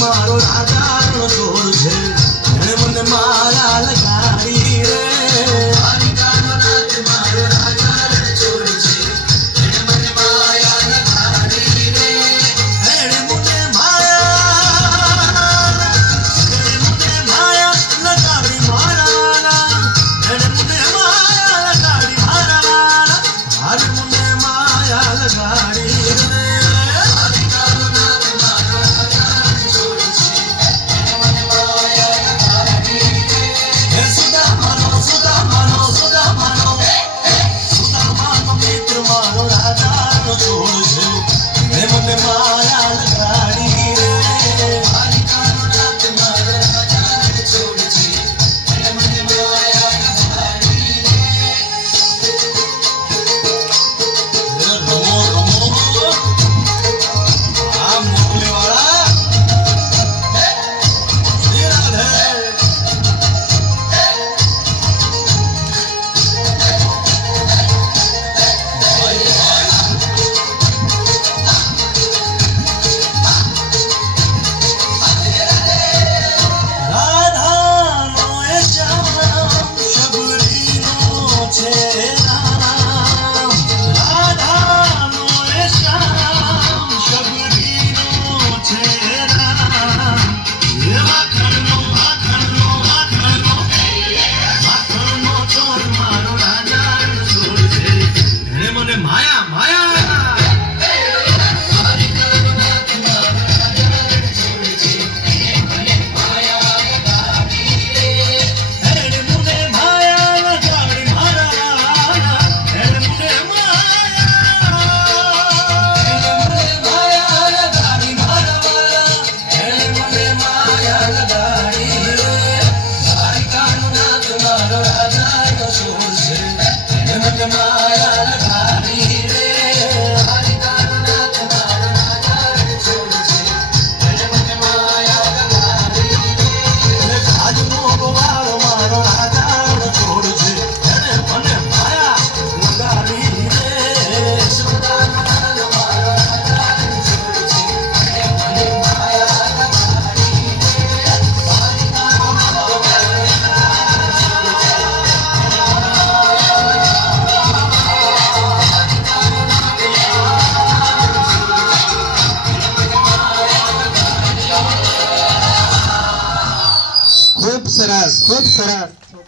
મારો રાજાનો ચોર છે એને મને માયા લગાડી રે દ્વારિકાનો નાથ મારો રાજાનો ચોર છે એને મને માયા લગાડી રે એને મને માયા લગાડી મારા એને મને માયા લગાડી મારા આજ મને માયા લગાડી રે ખૂબ સરસ ખૂબ સરસ.